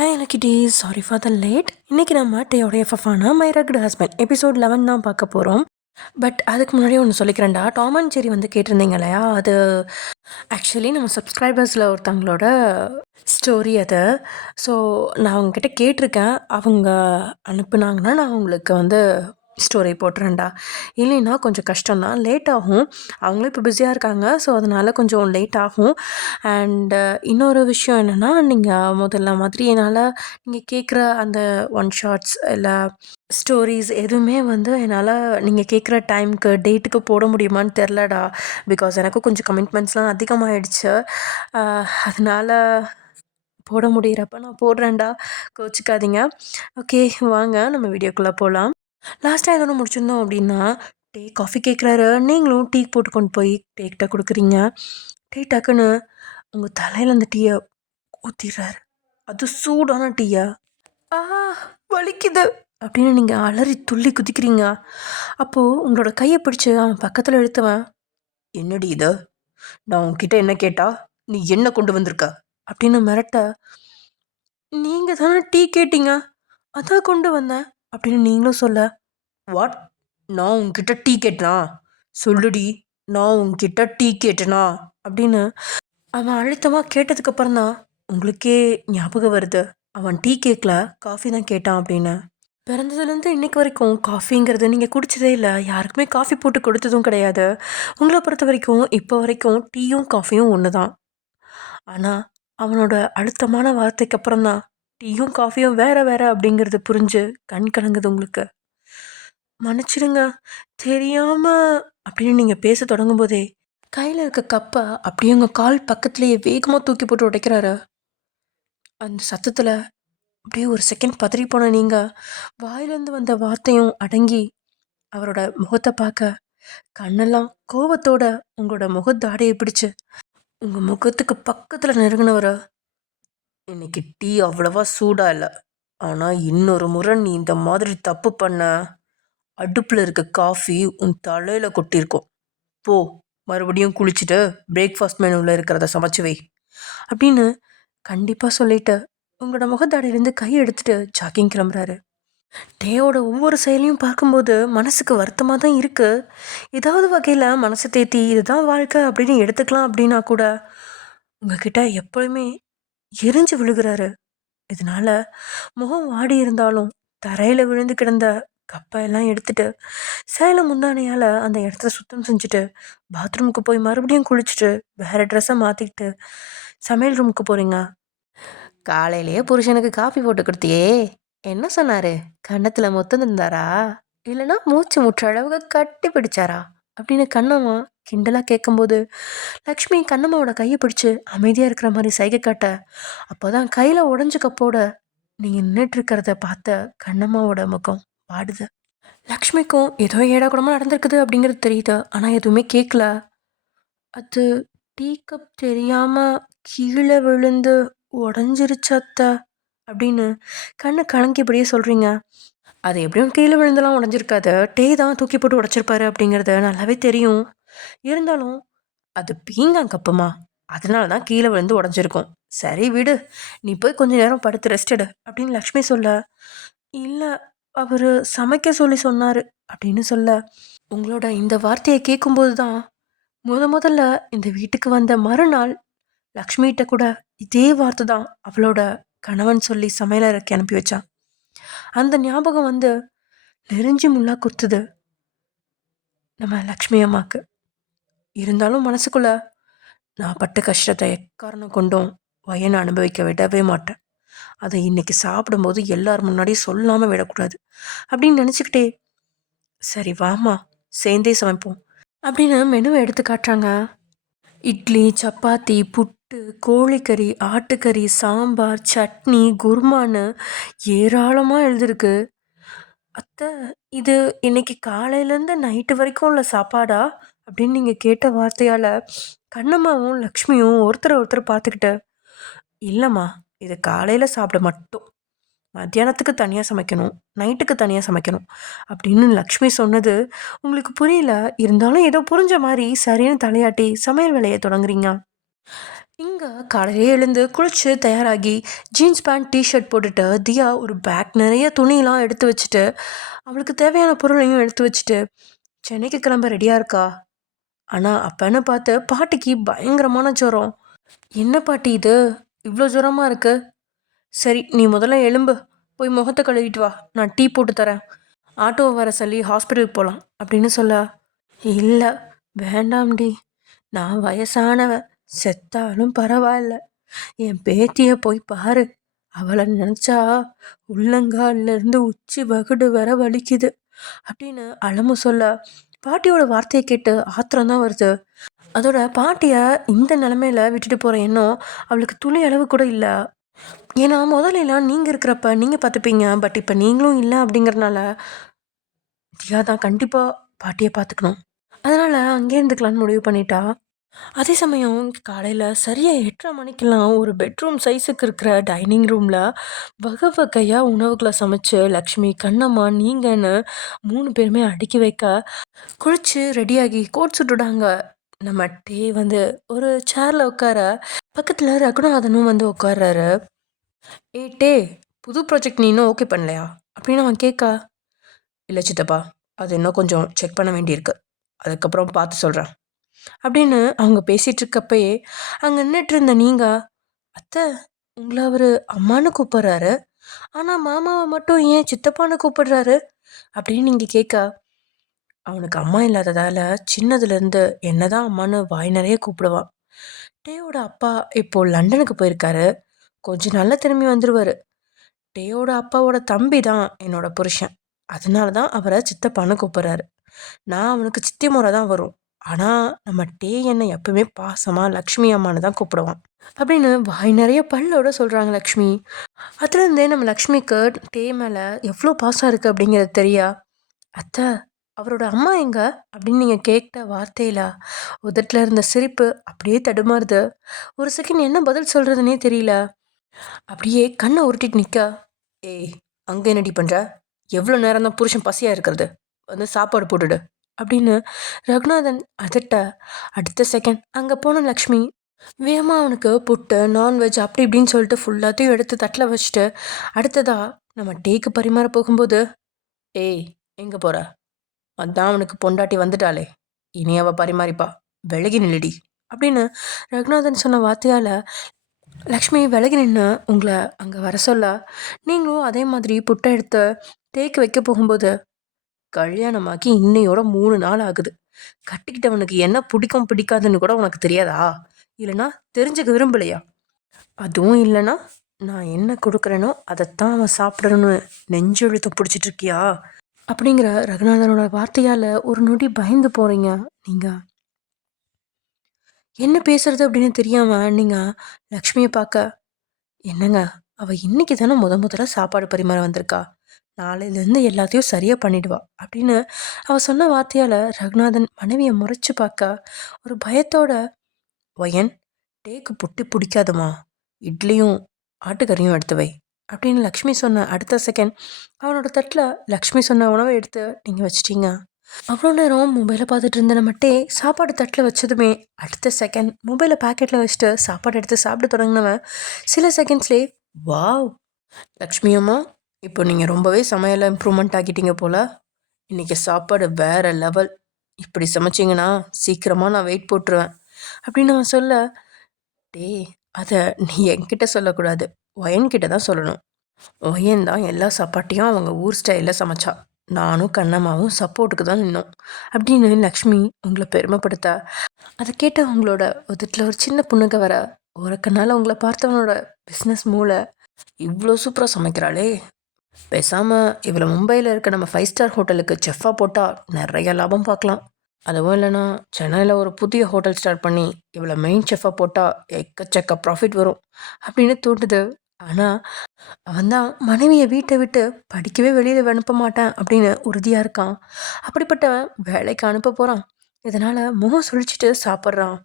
Hi luckities, sorry for the late. இன்றைக்கி நம்ம டேயோட எஃப்எஃபான மை ரக்டு ஹஸ்பண்ட் எபிசோட் 11 தான் பார்க்க போகிறோம். பட் அதுக்கு முன்னாடி ஒன்று சொல்லிக்கிறேன்டா. டாம் அண்ட் ஜெர்ரி வந்து கேட்டிருந்தீங்க இல்லையா, அது ஆக்சுவலி நம்ம சப்ஸ்கிரைபர்ஸில் ஒருத்தவங்களோட ஸ்டோரி அது. ஸோ நான் அவங்கக்கிட்ட கேட்டிருக்கேன். அவங்க அனுப்புனாங்கன்னா நான் உங்களுக்கு வந்து ஸ்டோரி போட்டுறேன்டா. இல்லைன்னா கொஞ்சம் கஷ்டம்தான், லேட் ஆகும். அவங்களும் இப்போ பிஸியாக இருக்காங்க. ஸோ அதனால் கொஞ்சம் லேட் ஆகும். அண்டு இன்னொரு விஷயம் என்னென்னா, நீங்கள் முதல்ல மாதிரி என்னால் நீங்கள் கேட்குற அந்த ஒன் ஷார்ட்ஸ் இல்லை ஸ்டோரிஸ் எதுவுமே வந்து என்னால் நீங்கள் கேட்குற டைமுக்கு டேட்டுக்கு போட முடியுமான்னு தெரிலடா. பிகாஸ் எனக்கு கொஞ்சம் கமிட்மெண்ட்ஸ்லாம் அதிகமாகிடுச்சு. அதனால் போட முடிகிறப்ப நான் போடுறேன்டா, கோச்சிக்காதீங்க. ஓகே, வாங்க நம்ம வீடியோக்குள்ளே போகலாம். லாஸ்ட்டாக எதோ ஒன்று முடிச்சிருந்தோம் அப்படின்னா, டீ காஃபி கேட்குறாரு. நீங்களும் டீ போட்டு கொண்டு போய் டீக்கிட்ட கொடுக்குறீங்க. டீ டக்குன்னு உங்கள் தலையில் அந்த டீயை ஊற்றிடுறாரு. அது சூடான டீயா. வலிக்குது அப்படின்னு நீங்கள் அலறி துள்ளி குதிக்கிறீங்க. அப்போது உங்களோட கையை பிடிச்சி அவன் பக்கத்தில் இழுத்துவன், என்னடி இது, நான் உன்கிட்ட என்ன கேட்டா நீ என்ன கொண்டு வந்திருக்க அப்படின்னு மிரட்ட, நீங்கள் தானே டீ கேட்டீங்க, அதான் கொண்டு வந்தேன் அப்படின்னு நீங்களும் சொல்ல, வாட், நான் உன்கிட்ட டீ கேட்டனா, சொல்லுடி, நான் உன்கிட்ட டீ கேட்டனா அப்படின்னு அவன் அழுத்தமாக கேட்டதுக்கப்புறம் தான் உங்களுக்கே ஞாபகம் வருது அவன் டீ கேட்கல, காஃபி தான் கேட்டான் அப்படின்னு. பிறந்ததுலேருந்து இன்றைக்கி வரைக்கும் காஃபிங்கிறது நீங்கள் குடித்ததே இல்லை, யாருக்குமே காஃபி போட்டு கொடுத்ததும் கிடையாது. உங்களை பொறுத்த வரைக்கும் இப்போ வரைக்கும் டீயும் காஃபியும் ஒன்று தான். ஆனால் அவனோட அழுத்தமான வார்த்தைக்கு அப்புறம் தான் டீயும் காஃபியும் வேறு வேறு அப்படிங்கிறது புரிஞ்சு கண் கலங்குது உங்களுக்கு. மன்னிச்சிடுங்க, தெரியாமல் அப்படின்னு நீங்கள் பேச தொடங்கும் போதே கையில் இருக்க கப்பை அப்படியே உங்கள் கால் பக்கத்துலேயே வேகமாக தூக்கி போட்டு உடைக்கிறாரு. அந்த சத்தத்தில் அப்படியே ஒரு செகண்ட் பதறி போன நீங்கள் வாயிலேருந்து வந்த வார்த்தையும் அடங்கி அவரோட முகத்தை பார்க்க கண்ணெல்லாம் கோவத்தோட உங்களோட முகத்தாடையை பிடிச்சு உங்கள் முகத்துக்கு பக்கத்தில் நெருங்கினவரை, இன்னைக்கு டீ அவ்வளவா சூடாக இல்லை, ஆனால் இன்னொரு முறை நீ இந்த மாதிரி தப்பு பண்ண அடுப்பில் இருக்க காஃபி உன் தலையில் கொட்டியிருக்கோம். போ, மறுபடியும் குளிச்சுட்டு பிரேக்ஃபாஸ்ட் மெனுவில் இருக்கிறத சமைச்சு வை அப்படின்னு கண்டிப்பாக சொல்லிட்டு உங்களோட முகத்தாடையிலேருந்து கை எடுத்துகிட்டு ஜாக்கிங் கிளம்புறாரு. டேயோட ஒவ்வொரு செயலையும் பார்க்கும்போது மனசுக்கு வருத்தமாக தான் இருக்குது. ஏதாவது வகையில் மனசை தேத்தி இதுதான் வாழ்க்கை அப்படின்னு எடுத்துக்கலாம் அப்படின்னா கூட உங்ககிட்ட எப்போயுமே எரிஞ்சு விழுகிறாரு. இதனால் முகம் வாடி இருந்தாலும் தரையில் விழுந்து கிடந்த கப்பையெல்லாம் எடுத்துட்டு சேலை முந்தானையால் அந்த இடத்த சுத்தம் செஞ்சுட்டு பாத்ரூமுக்கு போய் மறுபடியும் குளிச்சுட்டு வேறு ட்ரெஸ்ஸை மாற்றிக்கிட்டு சமையல் ரூமுக்கு போகிறீங்க. காலையிலேயே புருஷனுக்கு காஃபி போட்டு கொடுத்தியே, என்ன சொன்னார், கன்னத்தில் மொத்தம் தந்தாரா இல்லைனா மூச்சு முற்ற அளவுக்கு கட்டி பிடிச்சாரா அப்படின்னு கண்ணம்மா கிண்டலாக கேட்கும்போது லக்ஷ்மி கண்ணம்மாவோட கையை பிடிச்சி அமைதியாக இருக்கிற மாதிரி சைகை காட்ட, அப்போ தான் கையில் உடஞ்ச கப்போட நீங்கள் நின்றுட்டுருக்கிறத பார்த்த கண்ணம்மாவோட முகம் பாடுது. லக்ஷ்மிக்கும் ஏதோ ஏடா கூடமாக நடந்திருக்குது அப்படிங்கிறது தெரியுது, ஆனால் எதுவுமே கேட்கல. அது டீ கப் தெரியாமல் கீழே விழுந்து உடஞ்சிருச்சத்த அப்படின்னு கண்ணை கலங்கிப்படியே சொல்கிறீங்க. அது எப்படியும் கீழே விழுந்தெல்லாம் உடஞ்சிருக்காது, டே தான் தூக்கி போட்டு உடச்சிருப்பாரு அப்படிங்கிறது நல்லாவே தெரியும். இருந்தாலும் அது பீங்கான் கப்புமா, அதனால தான் கீழே விழுந்து உடஞ்சிருக்கும். சரி விடு, நீ போய் கொஞ்ச நேரம் படுத்து ரெஸ்ட் எடு அப்படின்னு லக்ஷ்மி சொல்ல, இல்லை அவர் சமைக்க சொல்லி சொன்னார் அப்படின்னு சொல்ல, உங்களோட இந்த வார்த்தையை கேட்கும்போது தான் முதல்ல இந்த வீட்டுக்கு வந்த மறுநாள் லக்ஷ்மிகிட்ட கூட இதே வார்த்தை தான் அவளோட கணவன் சொல்லி சமையலறைக்கு அனுப்பி வச்சான். அந்த ஞாபகம் வந்து நெருஞ்சி முள்ளா குத்துது நம்ம லக்ஷ்மி அம்மாவுக்கு. இருந்தாலும் மனசுக்குள்ள, நான் பட்ட கஷ்டத்தை எக்காரணம் கொண்டும் வயனை அனுபவிக்க விடவே மாட்டேன், அதை இன்னைக்கு சாப்பிடும்போது எல்லார் முன்னாடியும் சொல்லாமல் விடக்கூடாது அப்படின்னு நினச்சிக்கிட்டே, சரி வாமா சேர்ந்தே சமைப்போம் அப்படின்னு மெனுவை எடுத்து காட்டுறாங்க. இட்லி, சப்பாத்தி, புட்டு, கோழிக்கறி, ஆட்டுக்கறி, சாம்பார், சட்னி, குருமான்னு ஏராளமாக எழுதிருக்கு. அத்தை, இது இன்னைக்கு காலையிலேருந்து நைட்டு வரைக்கும் உள்ள சாப்பாடா அப்படின்னு நீங்கள் கேட்ட வார்த்தையால் கண்ணம்மாவும் லக்ஷ்மியும் ஒருத்தர் பார்த்துக்கிட்டு, இல்லைம்மா, இது காலையில் சாப்பிட மட்டும், மத்தியானத்துக்கு தனியாக சமைக்கணும், நைட்டுக்கு தனியாக சமைக்கணும் அப்படின்னு லக்ஷ்மி சொன்னது உங்களுக்கு புரியல. இருந்தாலும் ஏதோ புரிஞ்ச மாதிரி சரின்னு தலையாட்டி சமையல் வேலையை தொடங்குறீங்க. இங்கே காலையிலே எழுந்து குளிச்சு தயாராகி ஜீன்ஸ் பேண்ட் டிஷர்ட் போட்டுட்டு தியா ஒரு பேக் நிறைய துணியெலாம் எடுத்து வச்சுட்டு அவளுக்கு தேவையான பொருளையும் எடுத்து வச்சுட்டு சென்னைக்கு கிளம்ப ரெடியாக இருக்கா. ஆனால் அப்பன்னு பார்த்து பாட்டிக்கு பயங்கரமான ஜுரம். என்ன பாட்டி இது, இவ்வளோ ஜுரமாக இருக்கு? சரி, நீ முதல்ல எலும்பு, போய் முகத்தை கழுவிட்டு வா, நான் டீ போட்டு தரேன், ஆட்டோவை வர சொல்லி ஹாஸ்பிட்டலுக்கு போகலாம் அப்படின்னு சொல்ல. இல்லை வேண்டாம்டி, நான் வயசானவ, செத்தாலும் பரவாயில்ல, என் பேத்தியை போய் பாரு, அவளை நினச்சா உள்ளங்காலிருந்து உச்சி வகுடு வர வலிக்குது அப்படின்னு அலமு சொல்ல. பாட்டியோட வார்த்தையை கேட்டு ஆத்திரம் தான் வருது. அதோட பாட்டியை இந்த நிலமையில விட்டுட்டு போகிற எண்ணம் அவளுக்கு துளி அளவு கூட இல்லை. ஏன்னா முதல்லாம் நீங்கள் இருக்கிறப்ப நீங்கள் பார்த்துப்பீங்க, பட் இப்போ நீங்களும் இல்லை அப்படிங்கிறனால தியா தான் கண்டிப்பாக பாட்டியை பார்த்துக்கணும். அதனால் அங்கே இருந்துக்கலான்னு முடிவு பண்ணிட்டா. அதே சமயம் காலையில் சரியாக 8:30 மணிக்கெல்லாம் ஒரு பெட்ரூம் சைஸுக்கு இருக்கிற டைனிங் ரூமில் வகை வகையாக உணவுகளை சமைச்சு லக்ஷ்மி, கண்ணம்மா, நீங்கன்னு 3 பேருமே அடுக்கி வைக்க குளிச்சு ரெடியாகி கோட் சுட்டுடாங்க. நம்ம டே வந்து ஒரு சேரில் உட்கார, பக்கத்தில் ரகுநாதனும் வந்து உட்கார்றாரு. டே, புது ப்ராஜெக்ட் நீ இன்னும் ஓகே பண்ணலையா அப்படின்னு அவன் கேட்க. இல்லை சித்தப்பா, அது இன்னும் கொஞ்சம் செக் பண்ண வேண்டியிருக்கு, அதுக்கப்புறம் பார்த்து சொல்கிறேன் அப்படின்னு அவங்க பேசிகிட்டு இருக்கப்பயே அங்கே நின்றுட்டு இருந்த நீங்கள், அத்தை உங்களை அவர் அம்மானு கூப்பிட்றாரு, ஆனால் மாமாவை மட்டும் ஏன் சித்தப்பான்னு கூப்பிடுறாரு அப்படின்னு நீங்கள் கேட்க, அவனுக்கு அம்மா இல்லாததால் சின்னதுலேருந்து என்ன தான் அம்மானு வாய் நிறைய கூப்பிடுவான். டேயோட அப்பா இப்போது லண்டனுக்கு போயிருக்காரு, கொஞ்சம் நல்லா திரும்பி வந்துடுவார். டேயோட அப்பாவோட தம்பி தான் என்னோட புருஷன், அதனால தான் அவரை சித்தப்பான்னு கூப்பிட்றாரு. நான் அவனுக்கு சித்தி முறை தான் வரும், ஆனால் நம்ம டே என்னை எப்பவுமே பாசமாக லக்ஷ்மி அம்மானு தான் கூப்பிடுவான் அப்படின்னு வாய் நிறைய பல்லோட சொல்கிறாங்க லக்ஷ்மி. அதுலேருந்தே நம்ம லக்ஷ்மிக்கு டே மேலே எவ்வளோ பாசம் இருக்குது அப்படிங்கிறது தெரியா. அத்தை அவரோட அம்மா எங்க அப்படின்னு நீங்கள் கேட்ட வார்த்தையில் உதட்டில் இருந்த சிரிப்பு அப்படியே தடுமாறுது. ஒரு செகண்ட் என்ன பதில் சொல்கிறதுனே தெரியல. அப்படியே கண்ணை உருட்டிட்டு நிற்க. ஏய், அங்கே என்னடி பண்ணுற, எவ்வளோ நேரம் தான் புருஷன் பசியாக இருக்கிறது, வந்து சாப்பாடு போட்டுடு அப்படின்னு ரகுநாதன் அதட்ட. அடுத்த செகண்ட் அங்கே போன லக்ஷ்மி வேகமாக அவனுக்கு புட்டு, நான்வெஜ் அப்படி இப்படின்னு சொல்லிட்டு ஃபுல்லாத்தையும் எடுத்து தட்டில் வச்சுட்டு அடுத்ததா நம்ம டேக்கு பரிமாற போகும்போது, ஏய் எங்கே போகிற, அதான் அவனுக்கு பொண்டாட்டி வந்துட்டாளே, இனி அவள் பரிமாறிப்பா, விலகி நில்லடி அப்படின்னு ரகுநாதன் சொன்ன வார்த்தையால் லக்ஷ்மி விலகி நின்று உங்களை அங்கே வர சொல்ல, நீங்களும் அதே மாதிரி புட்டை எடுத்து தேக்கு வைக்க போகும்போது, கல்யாணமாக்கி இன்னையோட 3 நாள் ஆகுது, கட்டிக்கிட்டவனுக்கு என்ன பிடிக்கும் பிடிக்காதுன்னு கூட உனக்கு தெரியாதா, இல்லைனா தெரிஞ்சுக்க விரும்பலையா, அதுவும் இல்லைனா நான் என்ன கொடுக்குறேனோ அதைத்தான் அவன் சாப்பிடணும்னு நெஞ்செழுத்த பிடிச்சிட்டு இருக்கியா அப்படிங்கிற ரகுநாதனோட வார்த்தையால் ஒரு நொடி பயந்து போகிறீங்க. நீங்கள் என்ன பேசுறது அப்படின்னு தெரியாமல் நீங்கள் லக்ஷ்மியை பார்க்க, என்னங்க அவள் இன்னைக்கு தானே முதல்ல சாப்பாடு பரிமாற வந்திருக்கா, நாளையிலேருந்து எல்லாத்தையும் சரியாக பண்ணிடுவா அப்படின்னு அவள் சொன்ன வார்த்தையால் ரகுநாதன் மனைவியை முறைச்சி பார்க்க ஒரு பயத்தோட, ஒயன் டேக்கு புட்டி பிடிக்காதுமா, இட்லியும் ஆட்டுக்கறியும் எடுத்து வை அப்படின்னு லக்ஷ்மி சொன்ன அடுத்த செகண்ட் அவனோட தட்டில் லக்ஷ்மி சொன்ன உணவை எடுத்து நீங்கள் வச்சிட்டீங்க. அவ்வளோ நேரம் மொபைலை பார்த்துட்டு இருந்த நம்மட்டே சாப்பாடு தட்டில் வச்சதுமே அடுத்த செகண்ட் மொபைலை பேக்கெட்டில் வச்சுட்டு சாப்பாடு எடுத்து சாப்பிட தொடங்கினவன் சில செகண்ட்ஸ்லேயே, வாவ் லக்ஷ்மி அம்மா, இப்போ நீங்கள் ரொம்பவே சமையலை இம்ப்ரூவ்மெண்ட் ஆக்கிட்டீங்க போல், இன்றைக்கி சாப்பாடு வேறு லெவல், இப்படி சமைச்சிங்கன்னா சீக்கிரமாக நான் வெயிட் போட்டுருவேன் அப்படின்னு அவன் சொல்ல. டே, அதை நீ என்கிட்ட சொல்லக்கூடாது, ஒயன்கிட்ட தான் சொல்லணும், ஒயன் தான் எல்லா சாப்பாட்டையும் அவங்க ஊர் ஸ்டைலில் சமைச்சா, நானும் கண்ணம்மாவும் சப்போர்ட்டுக்கு தான் நின்னோம் அப்படின்னு லக்ஷ்மி உங்களை பெருமைப்படுத்த, அதை கேட்ட அவங்களோட உதட்டில் ஒரு சின்ன புண்ணுங்க வர, உறக்கனால உங்களை பார்த்தவனோட பிஸ்னஸ் மூளை இவ்வளோ சூப்பராக சமைக்கிறாளே, பேசாமல் இவ்வளோ மும்பையில் இருக்க நம்ம 5 ஸ்டார் ஹோட்டலுக்கு செஃப்பாக போட்டால் நிறைய லாபம் பார்க்கலாம், அதுவும் இல்லைனா சென்னையில் ஒரு புதிய ஹோட்டல் ஸ்டார்ட் பண்ணி இவ்வளோ மெயின் செஃப்பாக போட்டால் எக்கச்சக்க ப்ராஃபிட் வரும் அப்படின்னு தோட்டுது. ஆனால் அவன் தான் மனைவியை வீட்டை விட்டு படிக்கவே வெளியில் அனுப்ப மாட்டேன் அப்படின்னு உறுதியாக இருக்கான். அப்படிப்பட்டவன் வேலைக்கு அனுப்ப போகிறான், இதனால் முகம் சுழிச்சிட்டு சாப்பிட்றான்.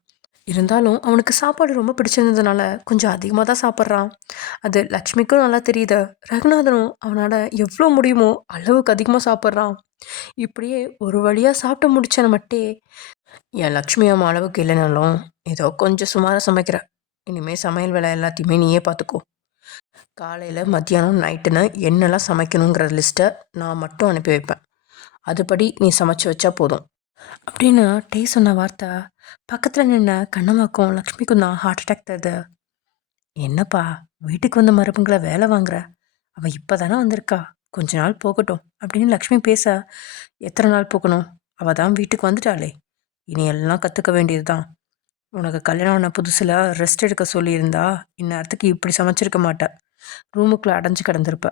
இருந்தாலும் அவனுக்கு சாப்பாடு ரொம்ப பிடிச்சிருந்ததுனால கொஞ்சம் அதிகமாக தான் சாப்பிட்றான். அது லக்ஷ்மிக்கும் நல்லா தெரியுது. ரகுநாதனும் அவனால் எவ்வளோ முடியுமோ அளவுக்கு அதிகமாக சாப்பிட்றான். இப்படியே ஒரு வழியாக சாப்பிட்டு முடிச்ச மட்டே, என் லக்ஷ்மி அம்மா அளவுக்கு இல்லைனாலும் ஏதோ கொஞ்சம் சுமாராக சமைக்கிறேன், இனிமேல் சமையல் வேலை எல்லாத்தையுமே நீயே பார்த்துக்கோ. காலையில் மத்தியானம் நைட்டுன்னு என்னெல்லாம் சமைக்கணுங்கிற லிஸ்ட்டை நான் மட்டும் அனுப்பி வைப்பேன். அதுபடி நீ சமைச்சு வச்சா போதும் அப்படின்னு டே சொன்ன வார்த்தை பக்கத்தில் நின்ன கண்ணம்மாக்கும் லக்ஷ்மிக்கும் தான் ஹார்ட் அட்டாக் தருது. என்னப்பா வீட்டுக்கு வந்த மருமகளை வேலை வாங்குற? அவள் இப்போ தானே வந்திருக்கா, கொஞ்ச நாள் போகட்டும் அப்படின்னு லக்ஷ்மி பேச, எத்தனை நாள் போகணும்? அவள் தான் வீட்டுக்கு வந்துட்டாளே, இனி எல்லாம் கற்றுக்க வேண்டியது தான். உனக்கு கல்யாணம் ஆன புதுசில் ரெஸ்ட் எடுக்க சொல்லியிருந்தா இந்நேரத்துக்கு இப்படி சமைச்சிருக்க மாட்டேன், ரூமுக்குள்ளே அடைஞ்சு கிடந்திருப்ப.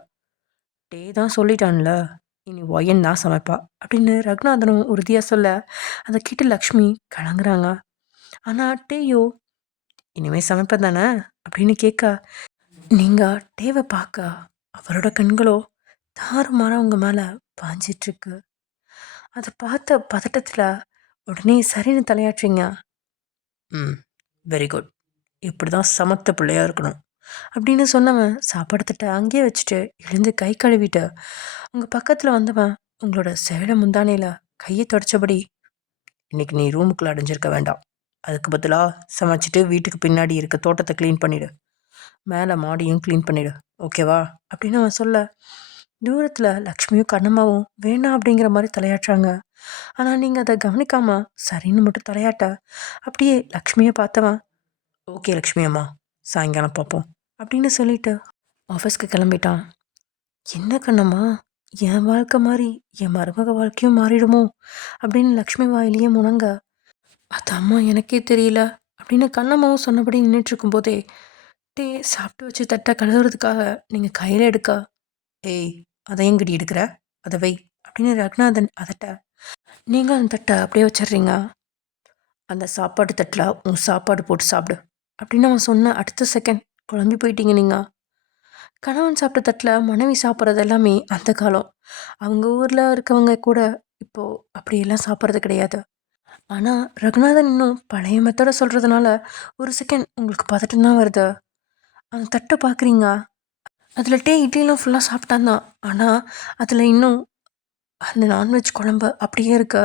டே தான் சொல்லிட்டான்ல, இனி ஒயன் தான் சமைப்பா அப்படின்னு ரகுநாதனும் உறுதியாக சொல்ல, அதை கேட்டு லக்ஷ்மி கலங்குறாங்க. ஆனால் டேயோ இனிமேல் சமைப்பேன் தானே அப்படின்னு கேட்க, நீங்கள் டேவை பார்க்க அவரோட கண்களோ தாறுமாற உங்க மேலே பாஞ்சிட்ருக்கு. அதை பார்த்த பதட்டத்தில் உடனே சரின்னு தலையாட்டுறீங்க. வெரி குட், இப்படி தான் சமத்த பிள்ளையாக இருக்கணும் அப்படின்னு சொன்னவன் சாப்பாடு தட்டை அங்கேயே வச்சுட்டு எழுந்து கை கழுவிட்டு உங்கள் பக்கத்தில் வந்தவன் உங்களோட சேலை முந்தானையில் கையை தொடச்சபடி, இன்னைக்கு நீ ரூமுக்குள்ளே அடைஞ்சிருக்க வேண்டாம், அதுக்கு பதிலாக சமைச்சிட்டு வீட்டுக்கு பின்னாடி இருக்க தோட்டத்தை க்ளீன் பண்ணிவிடு, மேலே மாடியும் க்ளீன் பண்ணிவிடு, ஓகேவா அப்படின்னு அவன் சொல்ல, தூரத்தில் லக்ஷ்மியும் கண்ணம்மாவும் வேணாம் அப்படிங்கிற மாதிரி தலையாட்டுறாங்க. ஆனால் நீங்கள் அதை கவனிக்காமல் சரின்னு மட்டும் தலையாட்ட, அப்படியே லக்ஷ்மியை பார்த்தவன், ஓகே லக்ஷ்மி அம்மா, சாயங்காலம் பார்ப்போம் அப்படின்னு சொல்லிட்டு ஆஃபீஸ்க்கு கிளம்பிட்டான். என்ன கண்ணம்மா, என் வாழ்க்கை மாதிரி என் மருமக வாழ்க்கையும் மாறிடுமோ அப்படின்னு லக்ஷ்மி வாயிலேயே முணங்க, அது அம்மா எனக்கே தெரியல அப்படின்னு கண்ணம்மாவும் சொன்னபடி நின்றுட்டு இருக்கும்போதே டே சாப்பிட்டு வச்சு தட்டை கழுவுறதுக்காக நீங்கள் கையில் எடுக்க, ஏய் அதை எங்கடி எடுக்கிற, அதை வை அப்படின்னு ரகுநாதன் அதட்ட, நீங்கள் அந்த தட்டை அப்படியே வச்சிடுறீங்க, அந்த சாப்பாடு தட்டில் உன் சாப்பாடு போட்டு சாப்பிடு அப்படின்னு அவன் சொன்ன அடுத்த செகண்ட் குழம்பி போயிட்டீங்க நீங்கள். கணவன் சாப்பிட்ட தட்டில் மனைவி சாப்பிட்றது எல்லாமே அந்த காலம், அவங்க ஊரில் இருக்கவங்க கூட இப்போது அப்படியெல்லாம் சாப்பிட்றது கிடையாது. ஆனால் ரகுநாதன் இன்னும் பழைய மெத்தடை சொல்கிறதுனால ஒரு செகண்ட் உங்களுக்கு பதட்டம் தான் வருது. அந்த தட்டை பார்க்குறீங்க, அதில் டே இட்லிலாம் ஃபுல்லாக சாப்பிட்டான் தான், ஆனால் அதில் இன்னும் அந்த நான்வெஜ் குழம்பு அப்படியே இருக்கு.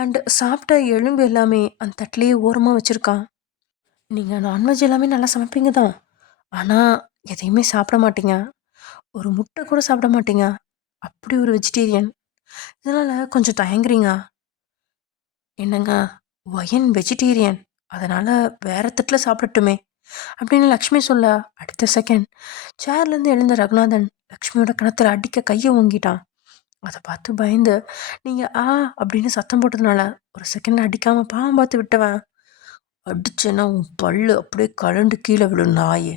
அண்டு சாப்பிட்ட எலும்பு எல்லாமே அந்த தட்டிலேயே ஓரமாக வச்சுருக்கான். நீங்கள் நான்வெஜ் எல்லாமே நல்லா சமைப்பீங்க தான், ஆனால் எதையுமே சாப்பிட மாட்டீங்க, ஒரு முட்டை கூட சாப்பிட மாட்டீங்க, அப்படி ஒரு வெஜிடேரியன். இதனால் கொஞ்சம் தயங்குறீங்க. என்னங்க, ஒயன் வெஜிடேரியன், அதனால் வேறு தட்டில் சாப்பிடட்டுமே அப்படின்னு லக்ஷ்மி சொல்ல, அடுத்த செகண்ட் சேர்லேருந்து எழுந்த ரகுநாதன் லக்ஷ்மியோட கணத்தில் அடிக்க கையை ஓங்கிட்டான். அதை பார்த்து பயந்து நீங்கள் அப்படின்னு சத்தம் போட்டதுனால ஒரு செகண்ட் அடிக்காமல் பாவம் பார்த்து விட்டவன், அடிச்சேன்னா உன் பல்லு அப்படியே கலண்டு கீழே விழும் நாயே,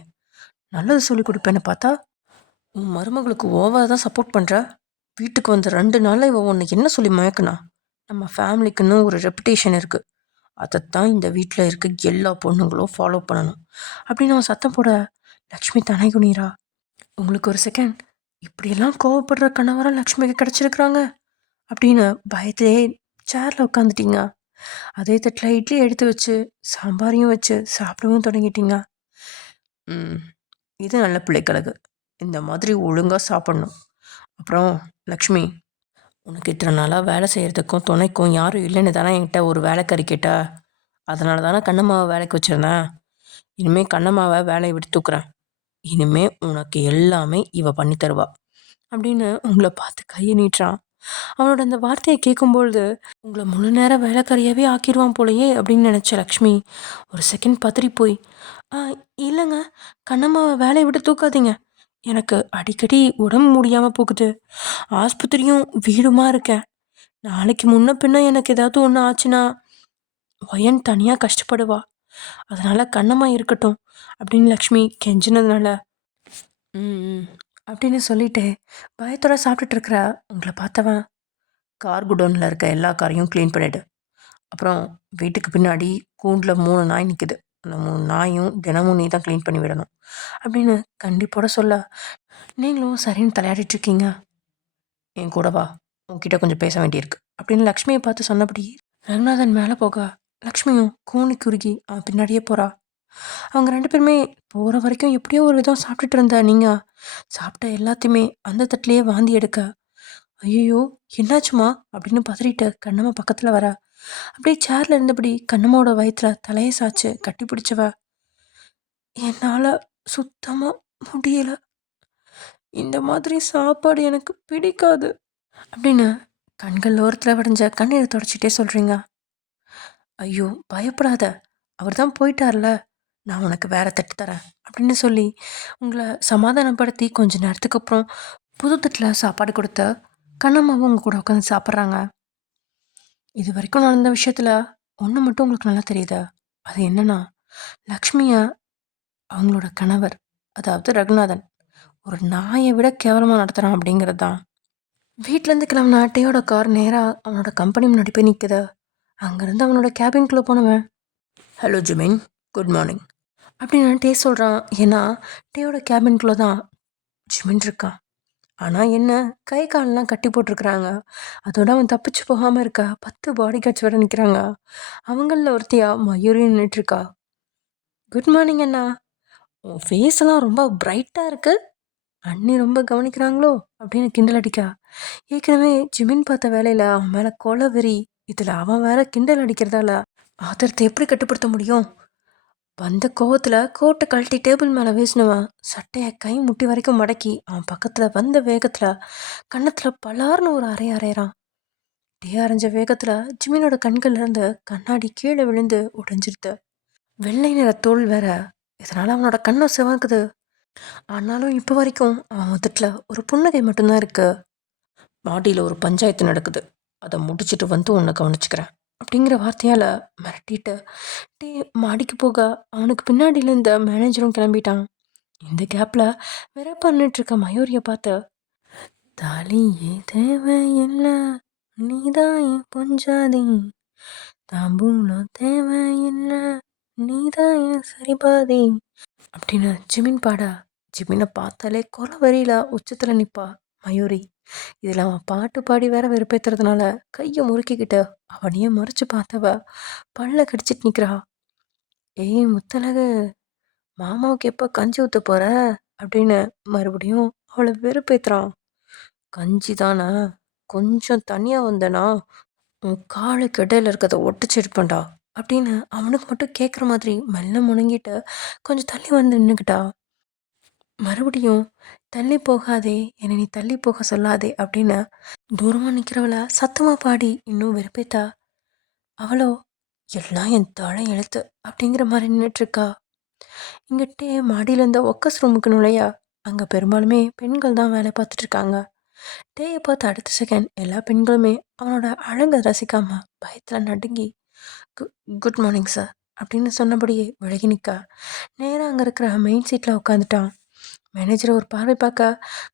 நல்லது சொல்லி கொடுப்பேன்னு பார்த்தா உன் மருமகளுக்கு ஓவராக தான் சப்போர்ட் பண்ணுற. வீட்டுக்கு வந்த 2 நாளில் இவன் உன்னை என்ன சொல்லி மயக்குனா, நம்ம ஃபேமிலிக்குன்னு ஒரு ரெப்புடேஷன் இருக்குது, அதைத்தான் இந்த வீட்டில் இருக்க எல்லா பொண்ணுங்களும் ஃபாலோ பண்ணணும் அப்படின்னு அவன் சத்தம் போட, லக்ஷ்மி தனை குனிரா. உங்களுக்கு ஒரு செகண்ட் இப்படியெல்லாம் கோவப்படுற கணவராக லக்ஷ்மிக்கு கிடச்சிருக்கிறாங்க அப்படின்னு பயத்திலே சேரில் உட்காந்துட்டீங்க. அதே தட்டில் இட்லி எடுத்து வச்சு சாம்பாரையும் வச்சு சாப்பிடவும் தொடங்கிட்டீங்க. இது நல்ல பிள்ளைக்கழகு, இந்த மாதிரி ஒழுங்காக சாப்பிட்ணும். அப்புறம் லக்ஷ்மி, உனக்கு இத்தனை நாளாக வேலை செய்கிறதுக்கும் துணைக்கும் யாரும் இல்லைன்னு தானே என்கிட்ட ஒரு வேலைக்காரி கேட்டா, அதனால தானே கண்ணம்மாவை வேலைக்கு வச்சுருந்தேன். இனிமேல் கண்ணம்மாவை வேலையை விட்டு தூக்குறேன், இனிமேல் உனக்கு எல்லாமே இவ பண்ணி தருவா அப்படின்னு உங்களை பார்த்து கையை நீட்டுறான். அவனோட அந்த வார்த்தையை கேட்கும்பொழுது உங்களை முழு நேரம் வேலைக்காரியாகவே ஆக்கிடுவான் போலையே அப்படின்னு நினச்ச லக்ஷ்மி ஒரு செகண்ட் பதறி போய், இல்லைங்க, கண்ணம்மாவை வேலையை விட்டு தூக்காதீங்க, எனக்கு அடிக்கடி உடம்பு முடியாமல் போகுது, ஆஸ்பத்திரியும் வீடுமா இருக்கேன், நாளைக்கு முன்ன பின்ன எனக்கு ஏதாவது ஒன்று ஆச்சுன்னா ஒயன் தனியாக கஷ்டப்படுவா, அதனால் கண்ணம்மா இருக்கட்டும் அப்படின்னு லக்ஷ்மி கெஞ்சினதுனால அப்படின்னு சொல்லிட்டு பயத்தோட சாப்பிட்டுட்டு இருக்கிற உங்களை பார்த்தவன், கார் குடோனில் இருக்க எல்லா காரையும் க்ளீன் பண்ணிவிடு, அப்புறம் வீட்டுக்கு பின்னாடி கூண்டில் 3 நாய் நிற்குது, அந்த 3 நாயும் தினமும் நீ தான் க்ளீன் பண்ணி விடணும் அப்படின்னு கண்டிப்போட சொல்ல, நீங்களும் சரின்னு தலையாடிட்டுருக்கீங்க. என் கூட வா, உன்கிட்ட கொஞ்சம் பேச வேண்டியிருக்கு அப்படின்னு லக்ஷ்மியை பார்த்து சொன்னபடி ரகுநாதன் மேலே போக, லக்ஷ்மியும் கூனி குறுகி அவன் பின்னாடியே போகிறா. அவங்க 2 பேருமே போகிற வரைக்கும் எப்படியோ ஒரு விதம் சாப்பிட்டுட்டு இருந்த நீங்கள் சாப்பிட்ட எல்லாத்தையுமே அந்த தட்டிலேயே வாந்தி எடுக்க, ஐயோ என்னாச்சுமா அப்படின்னு பதறிட்டு கண்ணம்மா பக்கத்தில் வர, அப்படியே சேரில் இருந்தபடி கண்ணம்மாவோட வயிற்றுல தலையை சாய்ச்சி கட்டி பிடிச்சவ, என்னால் சுத்தமாக முடியல. இந்த மாதிரி சாப்பாடு எனக்கு பிடிக்காது அப்படின்னு கண்கள் ஓரத்தில் வடிஞ்ச கண்ணீரை தொடச்சிட்டே சொல்கிறீங்க. ஐயோ பயப்படாத, அவர் தான் போயிட்டார்ல, நான் உனக்கு வேற தட்டு தரேன் அப்படின்னு சொல்லி உங்களை சமாதானப்படுத்தி கொஞ்ச நேரத்துக்கு அப்புறம் புது தட்டில் சாப்பாடு கொடுத்த கண்ணம்மாவும் உங்கள் கூட உட்காந்து சாப்பிட்றாங்க. இது வரைக்கும் நடந்த விஷயத்தில் ஒன்று மட்டும் உங்களுக்கு நல்லா தெரியுது. அது என்னன்னா, லக்ஷ்மியை அவங்களோட கணவர், அதாவது ரகுநாதன், ஒரு நாயை விட கேவலமாக நடத்துகிறான் அப்படிங்கிறது தான். வீட்டிலேருந்து கிளம்புன டேயோட கார் நேராக அவனோட கம்பெனி முன்னாடி போய் நிற்குது. அங்கேருந்து அவனோட கேபின்குள்ளே போனவன், ஹலோ ஜிமின், குட் மார்னிங் அப்படின்னு டே சொல்கிறான். ஏன்னா டேயோட கேபின்குள்ளே தான் ஜிமின் இருக்கான். ஆனால் என்ன, கை காலெலாம் கட்டி போட்டிருக்கிறாங்க. அதோட அவன் தப்பிச்சு போகாமல் இருக்கா 10 பாடி கார்ட்ஸ் வேறு நிற்கிறாங்க. அவங்களில் ஒருத்தியா மயூரி நின்றுட்டுருக்கா. குட் மார்னிங் அண்ணா, உன் ஃபேஸ்லாம் ரொம்ப பிரைட்டாக இருக்கு, அண்ணி ரொம்ப கவனிக்கிறாங்களோ அப்படின்னு கிண்டல் அடிக்கா. ஏற்கனவே ஜிமின் பார்த்த வேலையில் அவன் மேலே கொலை வெறி, இதில் அவன் வேற கிண்டல் அடிக்கிறதால ஆத்திரத்தை எப்படி கட்டுப்படுத்த முடியும்? வந்த கோவத்தில் கோட்டை கழட்டி டேபிள் மேலே வீசினவன் சட்டையை கை முட்டி வரைக்கும் மடக்கி அவன் பக்கத்தில் வந்த வேகத்தில் கன்னத்தில் பலார்னு ஒரு அறையிறான். டே அரைஞ்ச வேகத்தில் ஜிமினோட கண்கள்லேருந்து கண்ணாடி கீழே விழுந்து உடைஞ்சிருது. வெள்ளை நிற தோல் வேற, இதனால் அவனோட கண்ணும் சிவக்குது. ஆனாலும் இப்போ வரைக்கும் அவன் முதட்டில் ஒரு புன்னகை மட்டும்தான் இருக்கு. மாடியில் ஒரு பஞ்சாயத்து நடக்குது, அதை முடிச்சுட்டு வந்து உன்னை கவனிச்சுக்கிறேன் அப்படிங்கிற வார்த்தையால் மிரட்டிட்டு டே மாடிக்கு போக அவனுக்கு பின்னாடியில் இந்த மேனேஜரும் கிளம்பிட்டான். இந்த கேப்பில் வேற பண்ணிட்டுருக்க மயூரியை பார்த்து, தாலியே தேவையில்லை, நீதான் என் பொஞ்சாதி, தாம்பூலம் தேவையில்லை, நீதான் என் சரிபாதி அப்படின்னு ஜிமின் பாட, ஜிமினை பார்த்தாலே கொலை வரியில உச்சத்தில் நிற்பா மயூரி. இதில் அவன் பாட்டு பாடி வேற வெறுப்பேற்றுறதுனால கையை முறுக்கிக்கிட்டு அவனையே மறைச்சு பார்த்தவ பல்ல கடிச்சிட்டு நிற்கிறா. ஏய் முத்தழகு, மாமாவுக்கு எப்போ கஞ்சி ஊற்ற போற அப்படின்னு மறுபடியும் அவளை வெறுப்பேற்றுறான். கஞ்சி தானே, கொஞ்சம் தனியாக வந்தனா உன் காலுக்கு இடையில இருக்கிறத ஒட்டிச்சு எடுப்பேன்டா அப்படின்னு அவனுக்கு மட்டும் கேட்குற மாதிரி மெல்ல முணங்கிட்டு கொஞ்சம் தள்ளி வந்து நின்றுக்கிட்டா. மறுபடியும் தள்ளி போகாதே, என்னை நீ தள்ளி போக சொல்லாதே அப்படின்னு தூரமாக நிற்கிறவள சத்தமாக பாடி இன்னும் வெறுப்பேத்தா. அவளோ எல்லாம் என் தலை எழுத்து அப்படிங்கிற மாதிரி நின்றுட்டுருக்கா. இங்கிட்டே மாடியில் இருந்த ஒக்கஸ் ரூமுக்கு நுழையா. அங்கே பெரும்பாலுமே பெண்கள் தான் வேலை பார்த்துட்ருக்காங்க. டேயை பார்த்து அடுத்த செகண்ட் எல்லா பெண்களுமே அவனோட அழகை ரசிக்காம பயத்தில் நடுங்கி கு குட் மார்னிங் சார் அப்படின்னு சொன்னபடியே விலகி நிற்கா. நேராக அங்கே இருக்கிற மெயின் சீட்டில் உட்காந்துட்டான். மேனேஜரை ஒரு பார்வை பார்க்க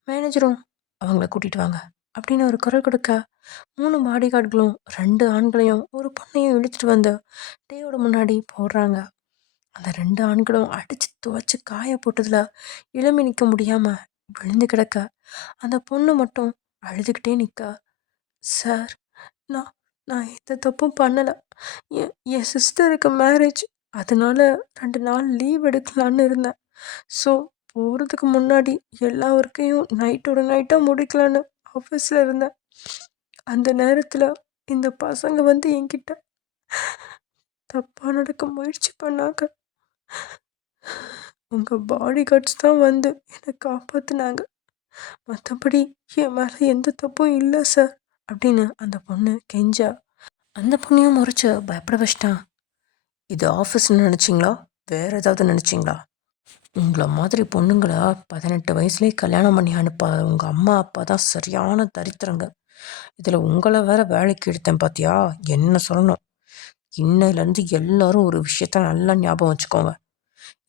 மேனேஜரும் அவங்கள கூட்டிகிட்டு வாங்க அப்படின்னு ஒரு குரல் கொடுக்க 3 பாடி கார்டுகளும் 2 ஆண்களையும் ஒரு பொண்ணையும் இழுத்துட்டு வந்து டேயோட முன்னாடி போடுறாங்க. அந்த 2 ஆண்களும் அடித்து துவைச்சி காய போட்டதில் இளமை நிற்க முடியாமல் விழுந்து கிடக்க அந்த பொண்ணு மட்டும் அழுதுகிட்டே நிற்க, சார், நான் நான் எந்த தப்பும் பண்ணலை, என் சிஸ்டருக்கு மேரேஜ், அதனால 2 நாள் லீவ் எடுக்கலான்னு இருந்தேன். ஸோ போகிறதுக்கு முன்னாடி எல்லா ஒர்க்கையும் நைட்டோட நைட்டாக முடிக்கலான்னு ஆஃபீஸில் இருந்தேன். அந்த நேரத்தில் இந்த பசங்க வந்து என்கிட்ட தப்பாக நடக்க முயற்சி பண்ணாங்க. உங்கள் பாடி கார்ட்ஸ் தான் வந்து என்னை காப்பாற்றினாங்க, மற்றபடி என் மேலே எந்த தப்பும் இல்லை சார் அப்படின்னு அந்த பொண்ணு கெஞ்சா. அந்த பொண்ணையும் முறைச்சு பயப்பட வச்சிட்டான். இது ஆஃபீஸ்ன்னு நினச்சிங்களா, வேறு ஏதாவது நினச்சிங்களா? உங்களை மாதிரி பொண்ணுங்களை 18 வயசுலேயே கல்யாணம் பண்ணி அனுப்பாத உங்கள் அம்மா அப்பா தான் சரியான தரித்திரங்க. இதில் உங்களை வேற வேலைக்கு எடுத்தேன் பார்த்தியா, என்ன சொல்லணும். இன்னையிலேருந்து எல்லாரும் ஒரு விஷயத்த நல்லா ஞாபகம் வச்சுக்கோங்க.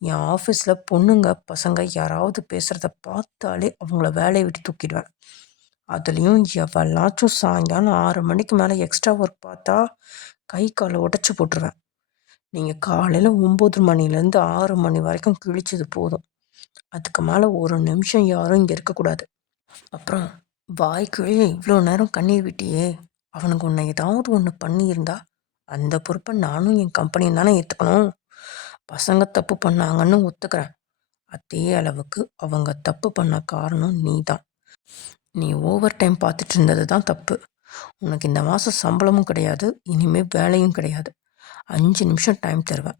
என் ஆஃபீஸில் பொண்ணுங்க பசங்க யாராவது பேசுகிறத பார்த்தாலே அவங்கள வேலையை விட்டு தூக்கிடுவேன். அதுலேயும் எவளாச்சும் சாயங்காலம் 6 மணிக்கு மேலே எக்ஸ்ட்ரா ஒர்க் பார்த்தா கை காலை உடச்சி போட்டுருவேன். நீங்கள் காலையில் 9 மணிலேருந்து 6 மணி வரைக்கும் கிழிச்சது போதும். அதுக்கு மேலே ஒரு நிமிஷம் யாரும் இங்கே இருக்கக்கூடாது. அப்புறம் வாய்க்குள்ளே இவ்வளோ நேரம் கண்ணீர் விட்டியே, அவனுக்கு உன்னை ஏதாவது ஒன்று பண்ணியிருந்தா அந்த பொறுப்பை நானும் என் கம்பெனியும் தானே ஏற்றுக்கணும். பசங்க தப்பு பண்ணாங்கன்னு ஒத்துக்கிறேன், அதே அளவுக்கு அவங்க தப்பு பண்ண காரணம் நீ தான். நீ ஓவர் டைம் பார்த்துட்டு இருந்தது தான் தப்பு. உனக்கு இந்த மாதம் சம்பளமும் கிடையாது, இனிமேல் வேலையும் கிடையாது. 5 நிமிஷம் டைம் தருவேன்,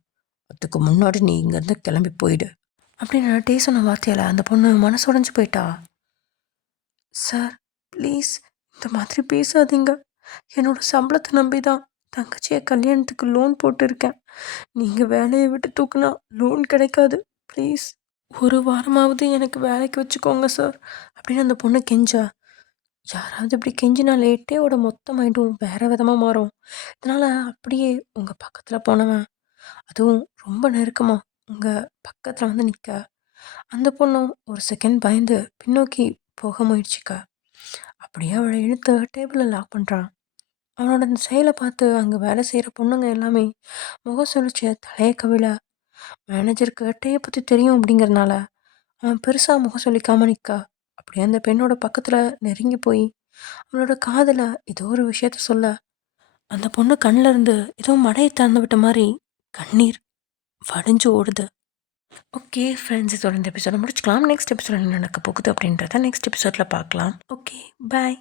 அதுக்கு முன்னாடி நீ இங்கேருந்து கிளம்பி போயிடு அப்படின்னு டே சொன்ன வார்த்தையால் அந்த பொண்ணு மனசு உடைஞ்சு போயிட்டா. சார் ப்ளீஸ் இந்த மாதிரி பேசாதீங்க. என்னோட சம்பளத்தை நம்பி தான் தங்கச்சியை கல்யாணத்துக்கு லோன் போட்டிருக்கேன். நீங்கள் வேலையை விட்டு தூக்குனா லோன் கிடைக்காது. ப்ளீஸ் ஒரு வாரமாவது எனக்கு வேலைக்கு வச்சுக்கோங்க சார் அப்படின்னு அந்த பொண்ணு கெஞ்சா. யாராவது இப்படி கெஞ்சினா லேட்டேவோட மொத்த மைண்டும் வேற விதமாக மாறும். இதனால் அப்படியே உங்கள் பக்கத்தில் போனவன், அதுவும் ரொம்ப நெருக்கமாக உங்கள் பக்கத்தில் வந்து நிற்க, அந்த பொண்ணும் ஒரு செகண்ட் பயந்து பின்னோக்கி போக முயற்சிக்க, அப்படியே அவளை இழுத்து டேபிளில் லாக் பண்ணுறான். அவனோட அந்த செயலை பார்த்து அங்கே வேலை செய்கிற பொண்ணுங்க எல்லாமே முகம் சுழிச்சு தலையை கவிழ, மேனேஜருக்கு டேயை பற்றி தெரியும் அப்படிங்கிறதுனால அவன் பெருசாக முகம் சொல்லிக்காம நிற்க, அப்படியே அந்த பெண்ணோட பக்கத்தில் நெருங்கி போய் அவளோட காதில் ஏதோ ஒரு விஷயத்த சொல்ல, அந்த பொண்ணு கண்ணில் இருந்து ஏதோ மடையை திறந்து விட்ட மாதிரி கண்ணீர் வடிஞ்சு ஓடுது. ஓகே ஃப்ரெண்ட்ஸ், இதோட இந்த எபிசோட முடிச்சுக்கலாம். நெக்ஸ்ட் எபிசோட என்ன நடக்க போகுது அப்படின்றத நெக்ஸ்ட் எபிசோடில் பார்க்கலாம். Okay bye.